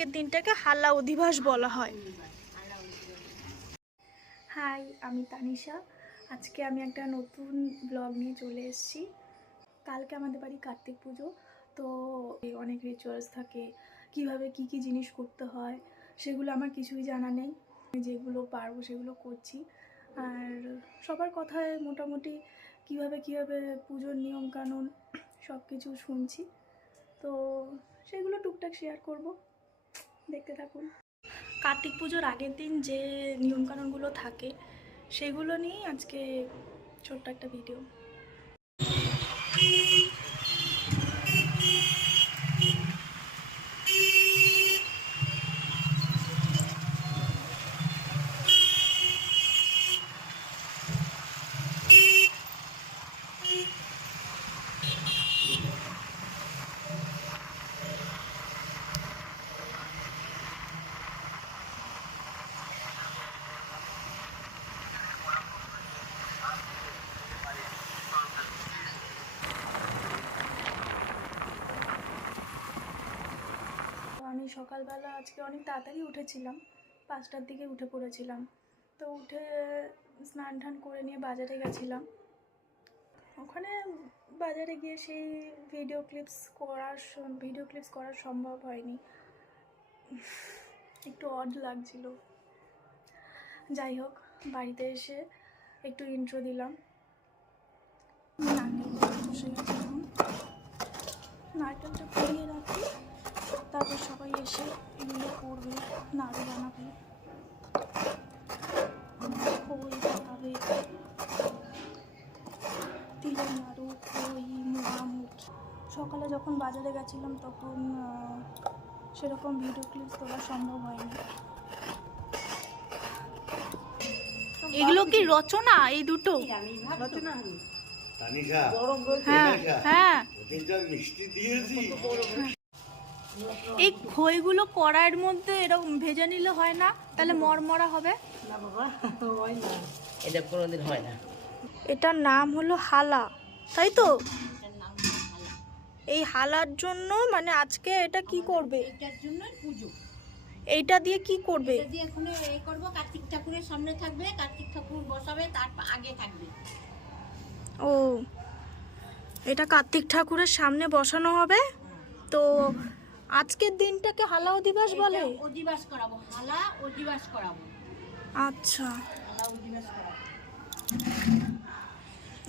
আজকের দিনটাকে হালা অধিবাস বলা হয়। হাই, আমি তানিশা। আজকে আমি একটা নতুন ব্লগ নিয়ে চলে এসেছি। কালকে আমাদের বাড়ি কার্তিক পুজো, তো অনেক রিচুয়ালস থাকে, কিভাবে কি কি জিনিস করতে হয় সেগুলো আমার কিছুই জানা নেই। যেগুলো পারবো সেগুলো করছি। আর সবার কথায় মোটামুটি কিভাবে পুজোর নিয়মকানুন সব কিছু শুনছি, তো সেগুলো টুকটাক শেয়ার করব, দেখতে থাকুন। কার্তিক পুজোর আগের দিন যে নিয়মকানুনগুলো থাকে সেগুলো নিয়েই আজকে ছোট্ট একটা ভিডিও। আমি সকালবেলা আজকে অনেক তাড়াতাড়ি উঠেছিলাম, 5টার দিকে উঠে পড়েছিলাম। তো উঠে স্নান টান করে নিয়ে বাজারে গেছিলাম। ওখানে বাজারে গিয়ে সেই ভিডিও ক্লিপস করা সম্ভব হয়নি, একটু অড লাগছিল। যাই হোক, বাড়িতে এসে একটু ইন্ট্রো দিলাম। নারকেলটা পুড়িয়ে রাখি, তারপর সবাই এসে এগুলো করবে, নাড়ু বানাবে, খই বানাবে, তিলের নাড়ু, খই, মুড়ি। সকালে যখন বাজারে গেছিলাম তখন সেরকম ভিডিও ক্লিপস তোলা সম্ভব হয়নি। এগুলো কি রচনা? এই দুটো এই খইগুলো কড়াইয়ের মধ্যে এরকম ভেজে নিলে হয় না? তাহলে মরমরা হবে না বাবা, হয় না, এটা কোনোদিন হয় না। এটার নাম হলো হালা, তাই তো? এই হালার জন্য মানে আজকে এটা কি করবে? এটার জন্য পুজো। এইটা দিয়ে কি করবে? এটা দিয়ে এখন এই করব, কার্তিক ঠাকুরের সামনে থাকবে, কার্তিক ঠাকুর বসাবে, তার আগে থাকবে। ও, এটা কার্তিক ঠাকুরের সামনে বসানো হবে। তো আজকের দিনটাকে হালা অধিবাস বলে? অধিবাস করাবো, হালা অধিবাস করাবো। আচ্ছা, হালা অধিবাস করাবো।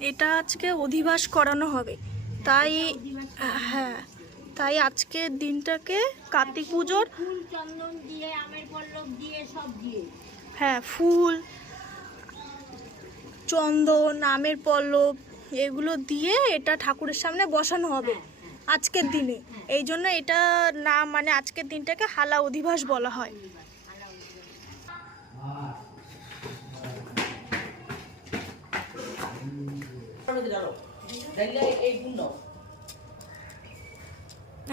এটা আজকে অধিবাস করানো হবে, তাই হ্যাঁ, তাই আজকের দিনটাকে কার্তিক পুজোর ফুল চন্দন দিয়ে, আমের পল্লব দিয়ে, সব দিয়ে, হ্যাঁ, ফুল চন্দন, আমের পল্লব এগুলো দিয়ে এটা ঠাকুরের সামনে বসানো হবে আজকের দিনে। এই জন্য এটা নাম, মানে আজকের দিনটাকে হালা অধিবাস বলা হয়।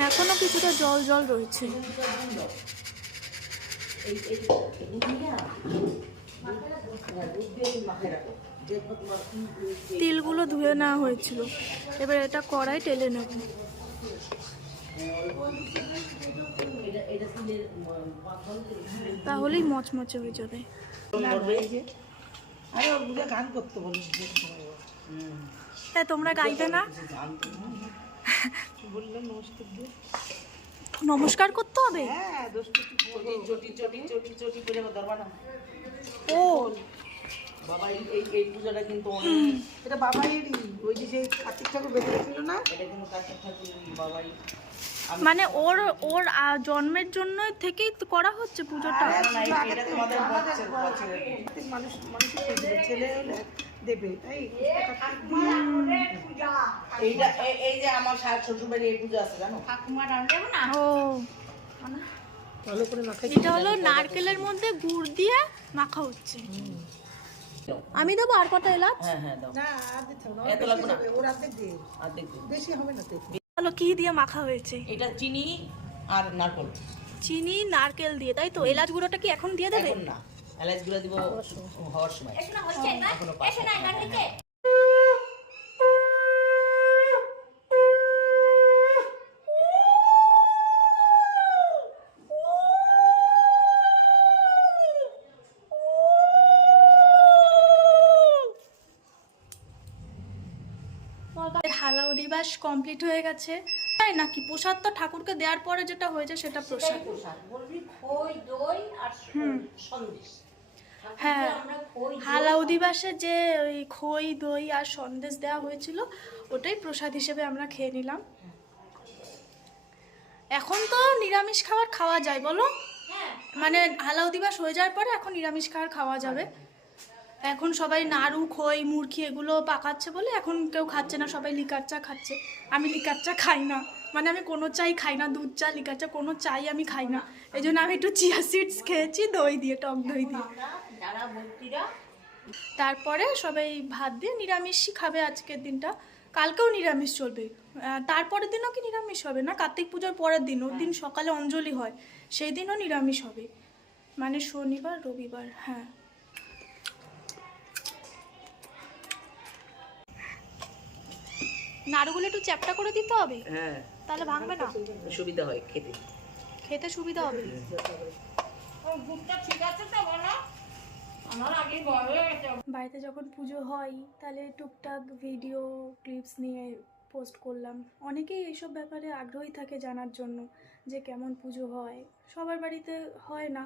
এখনো কিছুটা জল জল রয়েছে। তিলগুলো ধুয়ে নেওয়া হয়েছিল, এবার এটা কড়াই টেলে নেব। তাহলেই মচমচে হয়ে যাবে। তোমরা গাইবে না? নমস্কার করতে হবে। ও বাবা, এই পূজাটা কিন্তু এটা বাবাইয়েরই, ওই যে সেই কার্তিক ঠাকুর বেঁচে ছিল না, এটা কিন্তু কার্তিক ঠাকুর বাবাই, মানে ওর জন্মের জন্য থেকেই করা হচ্ছে পুজোটা। ছেলে দেবে, তাই এই যে আমার শ্বশুরবাড়ি এই পুজো আছে, জানো? ও, এটা হলো নারকেলের মধ্যে গুড় দিয়ে মাখা হচ্ছে। আমি দেবো আর কটা এলাচ? হলো কি দিয়ে মাখা হয়েছে? এটা চিনি আর নারকেল। চিনি নারকেল দিয়ে, তাই তো? এলাচ গুঁড়োটা কি এখন দিয়ে দেবে? না, এলাচ গুঁড়ো দিব হওয়ার সময়। হালাও দিবাস কমপ্লিট হয়ে গেছে। তাই নাকি প্রসাদ তো ঠাকুরকে দেওয়ার পরে যেটা হয়েছে সেটা প্রসাদ। বলবি খই দই আর সন্দেশ। হ্যাঁ, হালাও দিবাসে যে ওই খই দই আর সন্দেশ দেওয়া হয়েছিল ওটাই প্রসাদ হিসেবে আমরা খেয়ে নিলাম। এখন তো নিরামিষ খাওয়া যায় বলো, মানে হালাও দিবস হয়ে যাওয়ার পরে এখন নিরামিষ খাওয়া যাবে। এখন সবাই নাড়ু খই মুরগি এগুলো পাকাচ্ছে বলে এখন কেউ খাচ্ছে না, সবাই লিকার চা খাচ্ছে। আমি লিকার চা খাই না, মানে আমি কোনো চাই খাই না, দুধ চা লিকার চা কোনো চাই আমি খাই না। এই জন্য আমি একটু চিয়া সিডস খেয়েছি দই দিয়ে, টক দই দিয়ে। তারপরে সবাই ভাত দিয়ে নিরামিষই খাবে আজকের দিনটা। কালকেও নিরামিষ চলবে, তারপরের দিনও কি নিরামিষ হবে না? কার্তিক পুজোর পরের দিন, ওর দিন সকালে অঞ্জলি হয়, সেই দিনও নিরামিষ হবে, মানে শনিবার রবিবার। হ্যাঁ, নাড়ুগুলো একটু চ্যাপটা করে দিতে হবে, হ্যাঁ তাহলে ভাঙবে না, সুবিধা হয় খেতে। খেতে সুবিধা হবে। বাড়িতে যখন পুজো হয় তাহলে টুকটাক ভিডিও ক্লিপস নিয়ে পোস্ট করলাম। অনেকেই এইসব ব্যাপারে আগ্রহী থাকে জানার জন্য যে কেমন পুজো হয়। সবার বাড়িতে হয় না,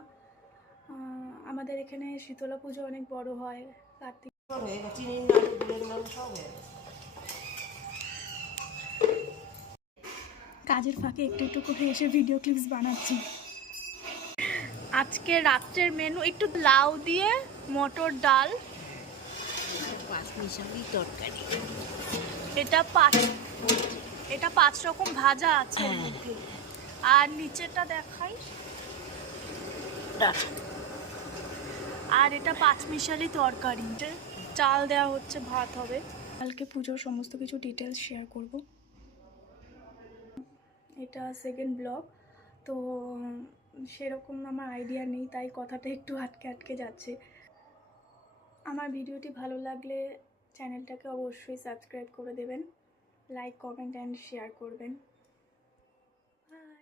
আমাদের এখানে শীতলা পুজো অনেক বড় হয়। কার্তিক কাজের ফাঁকে একটু একটু করে এসে ভিডিও ক্লিপস বানাচ্ছি। আজকে রাত্রের মেনু একটু লাউ দিয়ে মটর ডাল, তরকারি, এটা 5 রকম ভাজা আছে এর মধ্যে। আর নিচেটা দেখাই, আর এটা 5 মিশালি তরকারি, চাল দেওয়া হচ্ছে, ভাত হবে। কালকে পুজোর সমস্ত কিছু ডিটেলস শেয়ার করব। এটা সেকেন্ড ব্লগ, তো সেরকম আমার আইডিয়া নেই, তাই কথাটা একটু আটকে আটকে যাচ্ছে। আমার ভিডিওটি ভালো লাগলে চ্যানেলটাকে অবশ্যই সাবস্ক্রাইব করে দেবেন, লাইক কমেন্ট অ্যান্ড শেয়ার করবেন। বাই।